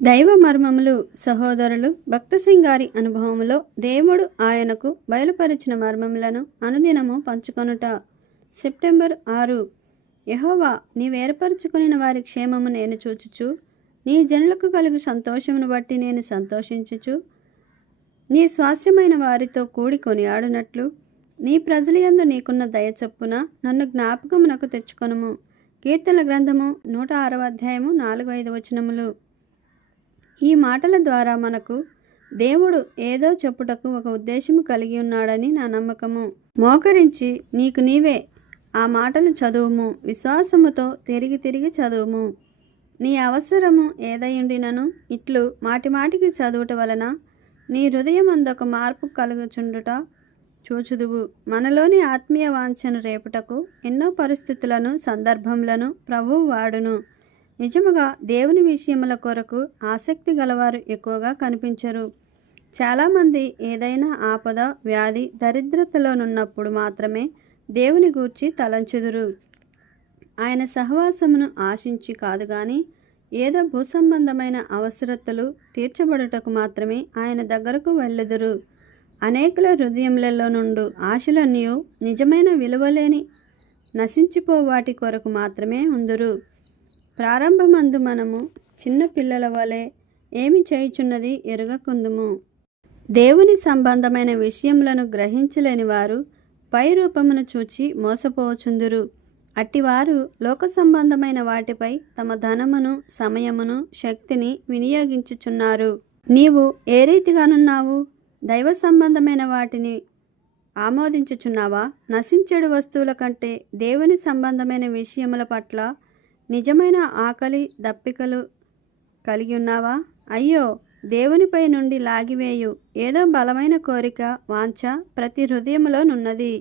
దైవ మర్మములు సహోదరులు భక్తసింగ్ గారి అనుభవములో దేవుడు ఆయనకు బయలుపరిచిన మర్మములను అనుదినము పంచుకొనుట. సెప్టెంబర్ 6. యెహోవా, నీవేర్పరచుకొనిన వారి క్షేమము నేను చూచుచు, నీ జనులకు కలుగు సంతోషమును బట్టి నేను సంతోషించుచు, నీ స్వాస్యమైన వారితో కూడి కొనియాడునట్లు నీ ప్రజలయందు నీకున్న దయ చొప్పున నన్ను జ్ఞాపకమునకు తెచ్చుకొనుము. కీర్తనల గ్రంథము 106వ అధ్యాయము 4-5 వచనములు. ఈ మాటల ద్వారా మనకు దేవుడు ఏదో చెప్పుటకు ఒక ఉద్దేశము కలిగి ఉన్నాడని నా నమ్మకము. మోకరించి నీకు నీవే ఆ మాటలు చదువుము, విశ్వాసముతో తిరిగి తిరిగి చదువుము. నీ అవసరము ఏదైయుండినను ఇట్లు మాటిమాటికి చదువుట వలన నీ హృదయం అందొక మార్పు కలుగుచుండుట చూచుదువు. మనలోని ఆత్మీయ వాంఛను రేపుటకు ఎన్నో పరిస్థితులను సందర్భములను ప్రభువు వాడును. నిజముగా దేవుని విషయముల కొరకు ఆసక్తి గలవారు ఎక్కువగా కనిపించరు. చాలామంది ఏదైనా ఆపద, వ్యాధి, దరిద్రతలోనున్నప్పుడు మాత్రమే దేవుని గూర్చి తలంచుదురు. ఆయన సహవాసమును ఆశించి కాదు గాని ఏదో భూసంబంధమైన అవసరతలు తీర్చబడుటకు మాత్రమే ఆయన దగ్గరకు వెళ్ళుదురు. అనేకుల హృదయములలో నుండు ఆశలన్నీ నిజమైన విలువలేని నశించిపో వాటి కొరకు మాత్రమే ఉందురు. ప్రారంభమందు మనము చిన్న పిల్లల వలె ఏమి చేయుచున్నది ఎరుగకుందుము. దేవుని సంబంధమైన విషయములను గ్రహించలేని వారు పై రూపమును చూచి మోసపోచుందురు. అట్టివారు లోక సంబంధమైన వాటిపై తమ ధనమును, సమయమును, శక్తిని వినియోగించుచున్నారు. నీవు ఏ రీతిగానున్నావు? దైవ సంబంధమైన వాటిని ఆమోదించుచున్నావా? నశించెడు వస్తువుల కంటే దేవుని సంబంధమైన విషయముల పట్ల నిజమైన ఆకలి, దప్పికలు కలిగి ఉన్నావా? అయ్యో, దేవునిపై నుండి లాగివేయు ఏదో బలమైన కోరిక, వాంఛ ప్రతి హృదయములోనున్నది.